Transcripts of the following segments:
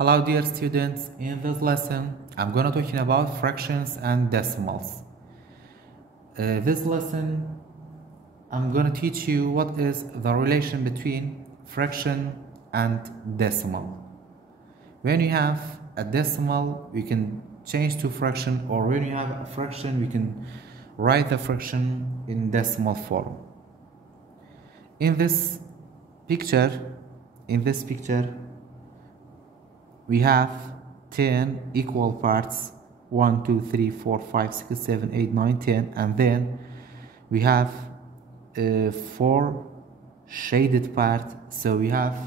Hello dear students, in this lesson I'm gonna talking about fractions and decimals. This lesson I'm gonna teach you what is the relation between fraction and decimal. When you have a decimal we can change to fraction, or when you have a fraction we can write the fraction in decimal form. In this picture we have 10 equal parts, 1, 2, 3, 4, 5, 6, 7, 8, 9, 10, and then we have 4 shaded parts, so we have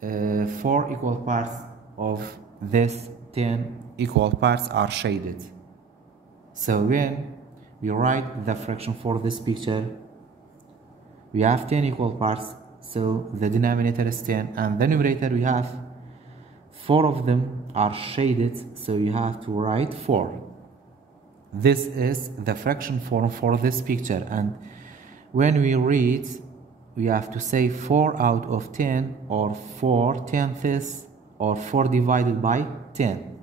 4 equal parts of this 10 equal parts are shaded. So when we write the fraction for this picture, we have 10 equal parts, so the denominator is 10, and the numerator we have 4 of them are shaded, so you have to write 4. This is the fraction form for this picture, and when we read we have to say 4 out of 10, or 4 tenths, or 4 divided by 10.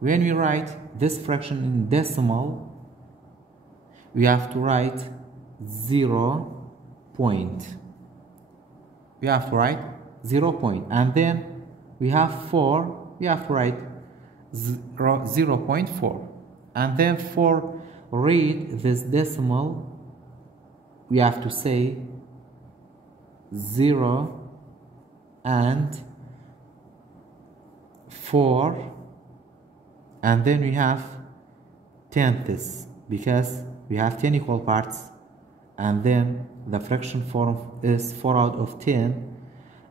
When we write this fraction in decimal, we have to write 0 point. We have to write 0 point, and then we have 4, we have to write 0.4, and then for read this decimal we have to say 0 and 4, and then we have tenths because we have 10 equal parts, and then the fraction form is 4 out of 10,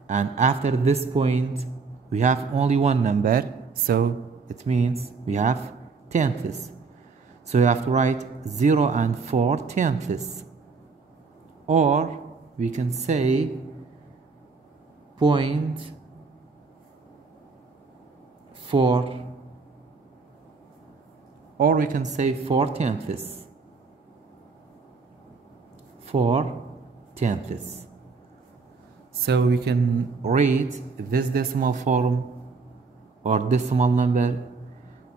and after this point we have only one number, so it means we have tenths. So you have to write 0 and 4 tenths. Or we can say 0.4, or we can say 4 tenths. 4 tenths. So we can read this decimal form or decimal number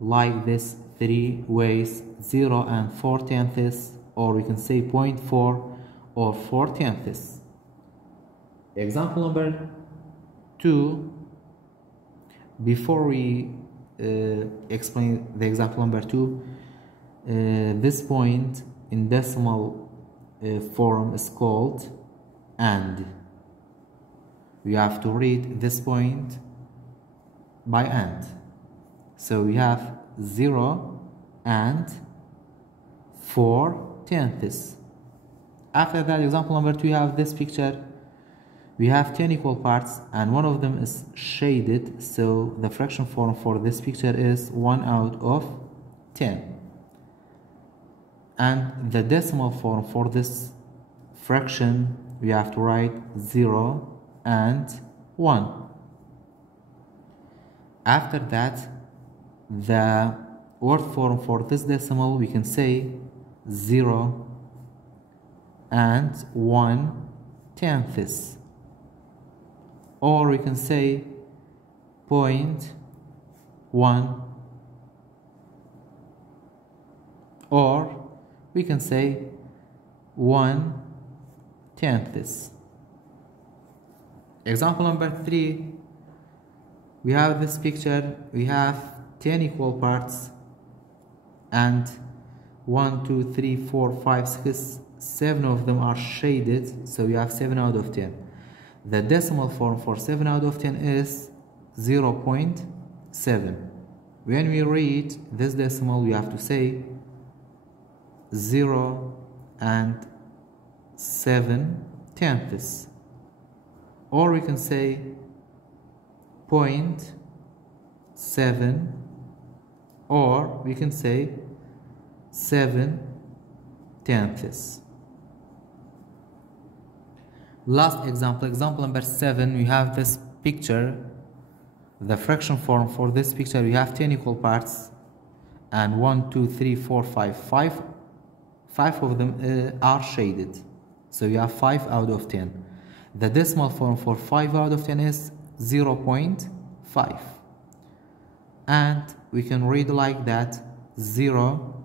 like this 3 ways: 0 and 4 tenths, or we can say 0.4 or 4 tenths. Example number 2. Before we explain the example number 2, this point in decimal form is called AND. We have to read this point by AND. So we have 0 and 4 tenths. After that, example number 2, we have this picture. We have 10 equal parts and one of them is shaded, so the fraction form for this picture is 1 out of 10. And the decimal form for this fraction, we have to write 0 and 1. After that, the word form for this decimal we can say 0 and 1 tenths, or we can say 0.1, or we can say 1 tenths. Example number 3, we have this picture. We have 10 equal parts and 1, 2, 3, 4, 5, 6, 7 of them are shaded, so we have 7 out of 10. The decimal form for 7 out of 10 is 0.7. When we read this decimal we have to say 0 and 7 tenths, or we can say 0.7, or we can say 7 tenths. Last example, example number 7, we have this picture. The fraction form for this picture, we have 10 equal parts and 1, 2, 3, 4, 5. 5 of them are shaded, so you have 5 out of 10. The decimal form for 5 out of 10 is 0.5. 5. And we can read like that 0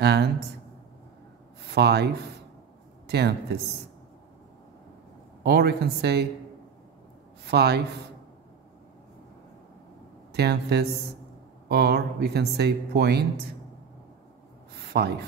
and 5 tenths. Or we can say 5 tenths, or we can say 0.5.